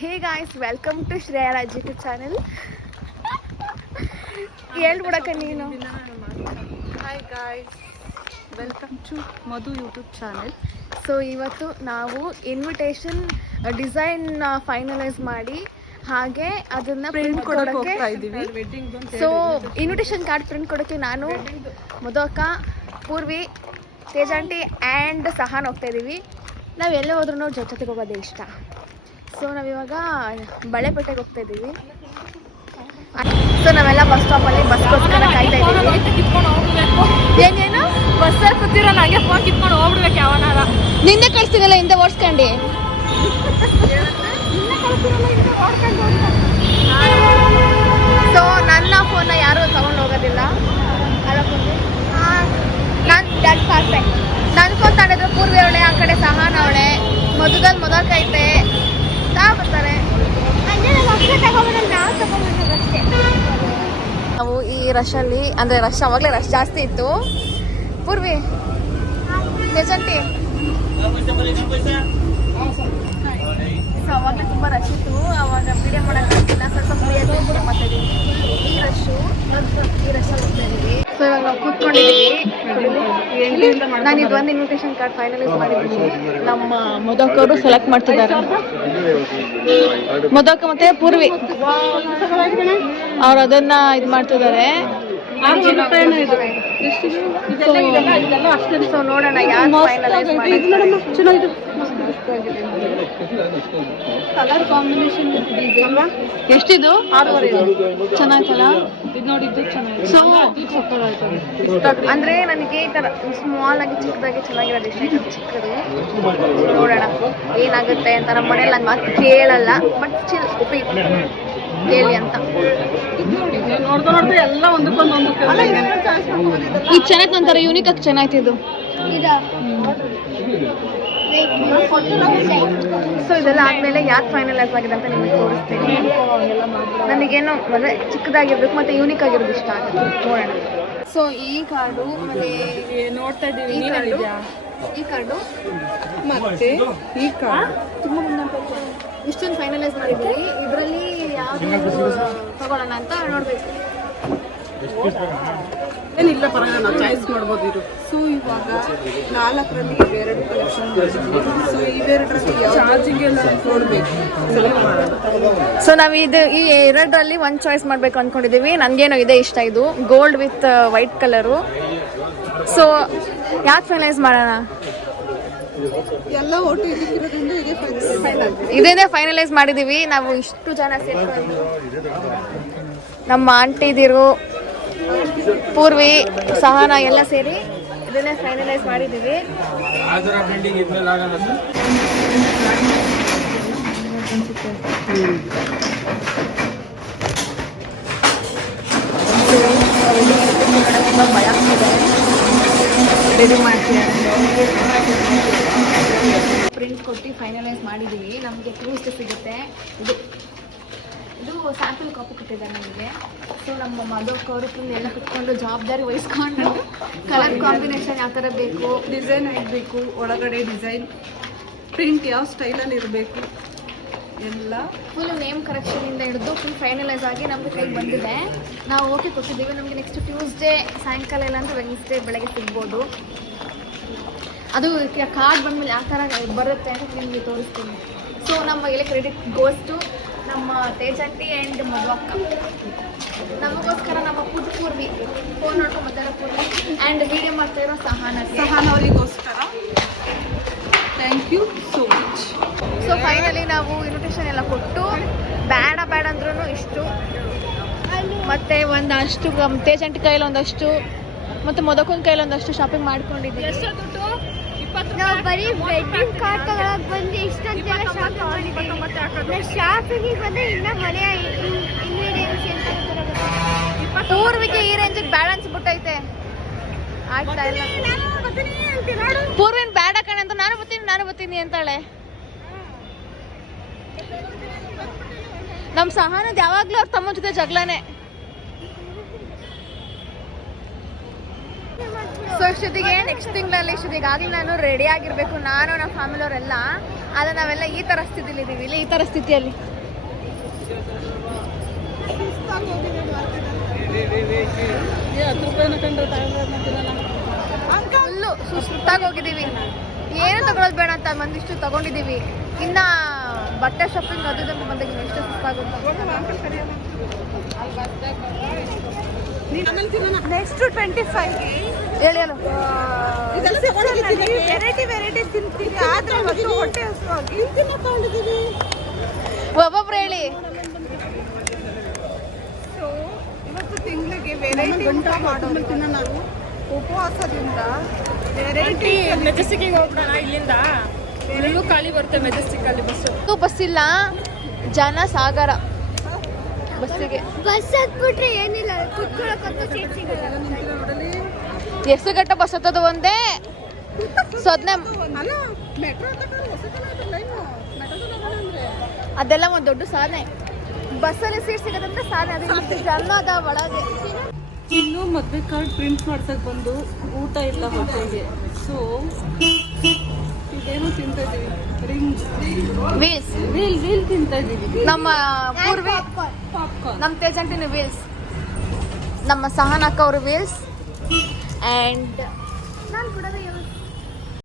Hey guys, welcome to Shreya Raj YouTube channel. ಹೇಳ್ಬಿಡಕ್ಕ ನೀನು. Hi guys, welcome to Madhu YouTube channel. So ಇವತ್ತು ನಾವು invitation design finalise ಮಾಡಿ ಹಾಗೆ ಅದನ್ನ ಪ್ರಿಂಟ್ ಕೊಡೋಕ್ಕೆ ಇದ್ದೀವಿ. ಸೊ ಇನ್ವಿಟೇಷನ್ ಕಾರ್ಡ್ ಪ್ರಿಂಟ್ ಕೊಡೋಕ್ಕೆ ನಾನು, ಮಧು ಅಕ್ಕ, ಪೂರ್ವಿ, ತೇಜ್ ಆಂಟಿ ಆ್ಯಂಡ್ ಸಹಾನ್ ಹೋಗ್ತಾ ಇದ್ದೀವಿ. ನಾವು ಎಲ್ಲೇ ಹೋದ್ರೂ ಜೊತೆಗೆ ಹೋಗೋದೇ ಇಷ್ಟ. ಸೊ ನಾವಿವಾಗ ಬಳೆಪೇಟೆಗೆ ಹೋಗ್ತಾ ಇದ್ದೀವಿ. ಸೊ ನಾವೆಲ್ಲ ಬಸ್ ಸ್ಟಾಪಲ್ಲಿ ಬಸ್ಗೋಸ್ಕರ ಕಾಯ್ತಾ ಇದ್ದೀವಿ. ಏನೇನು ಬಸ್ಸಲ್ಲಿ ಕೂತಿರೋ ನನಗೆ ಫೋನ್ ಕಿತ್ಕೊಂಡು ಹೋಗ್ಬಿಡ್ಬೇಕು ಯಾವನಾರ. ನಿಂದೆ ಕಳಿಸ್ತೀನಲ್ಲ, ಹಿಂದೆ ಓಡಿಸ್ಕೊಂಡು. ಸೊ ನನ್ನ ಫೋನ್ನ ಯಾರೂ ತಗೊಂಡು ಹೋಗೋದಿಲ್ಲ. ನಾನು ಪರ್ಫೆಕ್ಟ್. ನನ್ನ ಫೋನ್ ತಗೊಂಡಿದ್ರು ಪೂರ್ವಿ ಅವಳೆ, ಆ ಕಡೆ ಸಹಾನ ಅವಳೆ, ಮಧುಗಲ್ ಮೊದಕೈತೆ ಬರ್ತಾರೆ. ನಾವು ಈ ರಶಲ್ಲಿ, ಅಂದರೆ ರಶ್ ಅವಾಗಲೇ ರಶ್ ಜಾಸ್ತಿ ಇತ್ತು. ಪೂರ್ವಿ ನಿಜಂಟಿ ಸೊ ಅವಾಗಲೇ ತುಂಬ ರಶ್ ಇತ್ತು. ಅವಾಗ ವಿಡಿಯೋ ಮಾಡೋಕ್ಕಾಗಿಲ್ಲ, ಸ್ವಲ್ಪ ಫ್ರೀಯಾಗಿ ವಿಡಿಯೋ ಮಾಡ್ತಾಯಿದ್ದೀವಿ. ಈ ರಶ್ಶಲ್ಲಿ ಹೋಗ್ತಾ ಇದ್ದೀವಿ. ಸೊ ಇವಾಗ ನಾವು ಕೂತ್ಕೊಂಡಿದ್ದೀವಿ. ನಾನು ಇದು ಒಂದು ಇನ್ವಿಟೇಷನ್ ಕಾರ್ಡ್ ಫೈನಲೈಸ್ ಮಾಡಿದ್ದೀನಿ. ನಮ್ಮ ಮಧುಕವರು ಸೆಲೆಕ್ಟ್ ಮಾಡ್ತಿದ್ದಾರೆ. ಮಧುಕ ಮತ್ತೆ ಪೂರ್ವಿ ಅವ್ರು ಅದನ್ನ ಇದು ಮಾಡ್ತಿದ್ದಾರೆ. ಸೊ ನೋಡೋಣ ಯಾರು ಫೈನಲೈಸ್ ಮಾಡಿದ್ದಾರೆ. Colour combination ಎಷ್ಟಿದು? 6.5 ಚೆನ್ನಾಯ್ತಲ್ಲ ಇದು ನೋಡಿದ್ದು ಚೆನ್ನಾಗಿದೆ. ಸೊ ಅಂದ್ರೆ ನನಗೆ ಈ ತರ ಸ್ಮಾಲ್ ಆಗಿ ಚಿಕ್ಕದಾಗಿ ಚೆನ್ನಾಗಿರೋದು ಇಷ್ಟ. ಚಿಕ್ಕದು ನೋಡೋಣ ಏನಾಗುತ್ತೆ ಅಂತ. ನಮ್ಮ ಮನೇಲಿ ನನ್ನ ಮಾತು ಕೇಳಲ್ಲ, ಬಟ್ ಕೇಳಿ ಅಂತ. ನೋಡ್ತಾ ಎಲ್ಲ ಒಂದಕ್ಕೊಂದು ಇದು ಚೆನ್ನಾಗಿ ಒಂಥರ ಯೂನಿಕ್ ಆಗಿ ಚೆನ್ನಾಯ್ತಿದ್ದು. ಸೊ ಇದೆಲ್ಲ ಆದಮೇಲೆ ಯಾಕೆ ಫೈನಲೈಸ್ ಆಗಿದೆ ಅಂತ ನಿಮಗೆ ತೋರಿಸ್ತೀನಿ. ನನಗೇನೋ ಅಂದರೆ ಚಿಕ್ಕದಾಗಿರ್ಬೇಕು ಮತ್ತು ಯೂನಿಕ್ ಆಗಿರೋದು ಇಷ್ಟ ಆಗುತ್ತೆ. ನೋಡೋಣ. ಸೊ ಈ ಕಾರ್ಡು ಆಮೇಲೆ ನೋಡ್ತಾ ಇದ್ದೀವಿ. ಈ ಕಾರ್ಡು ಮತ್ತೆ ಈ ಕಾರ್ಡ್ ಇಷ್ಟೊಂದು ಫೈನಲೈಸ್ ಮಾಡಿದ್ದೀವಿ. ಇದರಲ್ಲಿ ಯಾವುದು ತಗೊಳ್ಳೋಣ ಅಂತ ನೋಡಬೇಕು. ಏನಿಲ್ಲ, ಪರವಾಗಿಲ್ಲ, ನಾವು ಚಾಯ್ಸ್ ಮಾಡ್ಬೋದು ಇದು. ಸೊ ಇವಾಗ 4ರಲ್ಲಿ ಇವೆರಡು ಕಲೆಕ್ಷನ್. ಸೊ ಇವೆರಡರಲ್ಲಿ ಚಾರ್ಜಿಂಗ್ ಎಲ್ಲ ನೋಡಬೇಕು, ಸೆಲೆಕ್ಟ್ ಮಾಡೋಣ. ಸೊ ನಾವು ಈ ಎರಡರಲ್ಲಿ ಒಂದು ಚಾಯ್ಸ್ ಮಾಡಬೇಕು ಅಂದ್ಕೊಂಡಿದ್ದೀವಿ. ನನಗೇನೋ ಇದೆ ಇಷ್ಟ, ಇದು gold with white colour. So ಯಾಕೆ ಫೈನಲೈಸ್ ಮಾಡೋಣ? ಎಲ್ಲ ಒಟ್ಟು ಇದಕ್ಕಿರೋದ್ರಿಂದ ಇದೇ ಫೈನಲೈಸ್ ಮಾಡಿದ್ದೀವಿ. ನಾವು ಇಷ್ಟು ಜನ ಸೇರ್ಕೊಂಡು, ನಮ್ಮ ಆಂಟಿದಿರು, ಪೂರ್ವಿ, ಸಹನಾ ಎಲ್ಲ ಸೇರಿ ಇದನ್ನೇ ಫೈನಲೈಸ್ ಮಾಡಿದ್ದೀವಿ. ತುಂಬ ಭಯ ಆಗ್ತಿದೆ. ರೆಡಿ ಮಾಡ್ತಿದ್ದಾರೆ. ಪ್ರಿಂಟ್ ಕೊಟ್ಟು ಫೈನಲೈಸ್ ಮಾಡಿದ್ದೀವಿ. ನಮಗೆ ಟ್ಯೂಸ್ಡೇ ಸಿಗುತ್ತೆ. ಇದು ಸ್ಯಾಂಪಲ್ ಕಾಪಿ ಕೊಟ್ಟಿದ್ದಾರೆ ನಮಗೆ. ಸೊ ನಮ್ಮ ಮಧುಕವರು ಫುಲ್ ಎಲ್ಲ ಕುತ್ಕೊಂಡು ಜವಾಬ್ದಾರಿ ವಹಿಸ್ಕೊಂಡು ಕಲರ್ ಕಾಂಬಿನೇಷನ್ ಯಾವ ಥರ ಬೇಕು, ಡಿಸೈನ್ ಆಗಬೇಕು, ಒಳಗಡೆ ಡಿಸೈನ್, ಪ್ರಿಂಟ್ ಯಾವ ಸ್ಟೈಲಲ್ಲಿ ಇರಬೇಕು ಎಲ್ಲ ಫುಲ್ ನೇಮ್ ಕರೆಕ್ಷನಿಂದ ಹಿಡಿದು ಫುಲ್ ಫೈನಲೈಸ್ ಆಗಿ ನಮಗೆ ಕೈಗೆ ಬಂದಿದೆ. ನಾವು ಓಕೆ ಕೊಟ್ಟಿದ್ದೀವಿ. ನಮಗೆ ನೆಕ್ಸ್ಟ್ ಟ್ಯೂಸ್ಡೇ ಸಾಯಂಕಾಲ ಇಲ್ಲ ಅಂತ ವೆನ್ಸ್ಡೇ ಬೆಳಗ್ಗೆ ಸಿಗ್ಬೋದು. ಅದು ಕಾರ್ಡ್ ಬಂದಮೇಲೆ ಯಾವ ಥರ ಬರುತ್ತೆ ಅಂತ ನಿಮಗೆ ತೋರಿಸ್ತೀನಿ. ಸೊ ನಮ್ಮ ಎಲ್ಲ ಕ್ರೆಡಿಟ್ ಗೋಸ್ ಟು ನಮ್ಮ ತೇಜ್ ಆಂಟಿ ಆ್ಯಂಡ್ ಮಧು ಅಕ್ಕ. ನಮಗೋಸ್ಕರ ನಮ್ಮ ಪೂರ್ವಿ ಫೋನ್ ನೋಡ್ಕೊಂಡು ಬರ್ತಾರೋ ಪೂರ್ವಿ ಆ್ಯಂಡ್ ವಿಡಿಯೋ ಮಾಡ್ತಾ ಇರೋ ಸಹನ್ ಅವರಿಗೋಸ್ಕರ thank you so much. So finally ನಾವು ಇನ್ವಿಟೇಷನ್ ಎಲ್ಲ ಕೊಟ್ಟು ಬೇಡ ಅಂದ್ರೂ ಇಷ್ಟು, ಮತ್ತು ಒಂದಷ್ಟು ತೇಜ್ ಆಂಟಿ ಕೈಯಲ್ಲಿ ಒಂದಷ್ಟು, ಮತ್ತು ಮಧುಕನ ಕೈಯಲ್ಲಿ ಒಂದಷ್ಟು ಶಾಪಿಂಗ್ ಮಾಡ್ಕೊಂಡಿದ್ದೀವಿ. ನಾವು ಬರೀ ವೆಡ್ಡಿಂಗ್ ಕಾರ್ಡ್ ತಗೊಳಕ್ ಬಂದು ಇಷ್ಟೊಂದೆಲ್ಲ ಶಾಪಿಂಗಿಗೆ ಬಂದ್ರೆ ಇನ್ನ ಮನೆಯ ಇಂಗ್ರೀಡಿಯೆಂಟ್ಸ್ ಪೂರ್ವಿಗೆ ಈ ರೇಂಜಿಗೆ ಬೇಡ ಅನ್ಸ್ಬಿಟ್ಟೈತೆ. ಆಗ್ತಾ ಇಲ್ಲ. ಪೂರ್ವಿನ ಬೇಡ ಕಣೆ ಅಂತ ನಾನು ಬರ್ತೀನಿ ಅಂತಾಳೆ. ನಮ್ಮ ಸಹನದ್ ಯಾವಾಗ್ಲೂ ಅವ್ರ ತಮ್ಮ ಜೊತೆ ಜಗಳನೆ. ಸೊ ಇಷ್ಟೊತ್ತಿಗೆ ನೆಕ್ಸ್ಟ್ ತಿಂಗಳಲ್ಲಿ ಆಗಲಿ ನಾನು ರೆಡಿ ಆಗಿರಬೇಕು. ನಾನು ನಮ್ಮ ಫ್ಯಾಮಿಲಿಯವರೆಲ್ಲ ಆದ್ರೆ ನಾವೆಲ್ಲ ಈ ತರ ಸ್ಥಿತಿಲಿ ಇದೀವಿ ಇಲ್ಲಿ ಈ ತರ ಸ್ಥಿತಿಯಲ್ಲಿ. ಫುಲ್ಲು ಸುಸ್ತಾಗಿ ಹೋಗಿದ್ದೀವಿ. ಏನು ತಗೊಳ್ಳೋದು ಬೇಡ ಅಂತ ಒಂದಿಷ್ಟು ತಗೊಂಡಿದ್ದೀವಿ. ಇನ್ನ ಬಟ್ಟೆ ಶಾಪಿಂಗ್ ಅದು ಇದನ್ನು ಬಂದಾಗ ಎಷ್ಟು ಸುಸ್ತಾಗುತ್ತೆ. ನೆಕ್ಸ್ಟ್ 25 ಹೇಳಿ ಹೇಳು. ವೆರೈಟಿ ತಿಂತೀವಿ ಆದ್ರೆ ಇವತ್ತು ಹೊಟ್ಟೆ ಹಸುವಾಗಿ ತಗೊಂಡಿದ್ದೀವಿ. ಒಬ್ಬೊಬ್ರು ಹೇಳಿ. ಸೊ ಇವತ್ತು ತಿಂಗಳಿಗೆ ವೆರೈಟಿ ಊಟ ಮಾಡೋದು ನಾವು ಉಪವಾಸದಿಂದ ವೆರೈಟಿ ಮೆಜೆಸ್ಟಿಕ್ಗೆ ಹೋಗ್ಬಿಡೋಣ ಇಲ್ಲಿಂದ. ಎಲ್ಲೂ ಖಾಲಿ ಬರುತ್ತೆ ಮೆಜೆಸ್ಟಿಕ್ ಅಲ್ಲಿ ಬಸ್ಸು. ಬಸ್ ಇಲ್ಲ, ಜನ ಸಾಗರ ಬಸ್ಸಿಗೆ. ಬಸ್ ಹತ್ಬಿಟ್ರೆ ಏನಿಲ್ಲ, ಕುತ್ಕೊಳ್ಳೋಕ್ಕಂತೂ ಸೀಟ್ ಸಿಗಲ್ಲ. ಎಷ್ಟು ಗಂಟೆ ಬಸ್ ಹತ್ತೋದು ಒಂದೇ. ಸೊದ್ನೆ ಅಲ್ಲ ಮೆಟ್ರೋ ಅದೆಲ್ಲ ಒಂದು ದೊಡ್ಡ ಸಾಧನೆ. ಬಸ್ಸಲ್ಲಿ ಸೀಟ್ ಸಿಗೋದಂದ್ರೆ ಸಾಧನೆ. ಅದು ಜನ ಅದ ಒಳಗೆ. ಇನ್ನು ಮದುವೆ ಕಾರ್ಡ್ ಪ್ರಿಂಟ್ ಮಾಡ್ಸಕ್ ಬಂದು ಊಟ ಇಲ್ಲ ಹೊಟ್ಟೆಗೆ. ಸೊ ಇದೇನು ತಿಂತಾ ಇದೀವಿ, ರಿಂಗ್ಸ್ ವೀಲ್ಸ್. ವೀಲ್ ತಿಂತಾ ಇದೀವಿ. ನಮ್ಮ ಪೂರ್ವಿ, ಪಾಪ್ಕಾರ್ನ್. ನಮ್ಮ ತೇಜಂಟಿನ ವೀಲ್ಸ್, ನಮ್ಮ ಸಹನಕ್ಕ ಅವರು ವೀಲ್ಸ್. ಆ್ಯಂಡ್ ನಾನು ಕೂಡ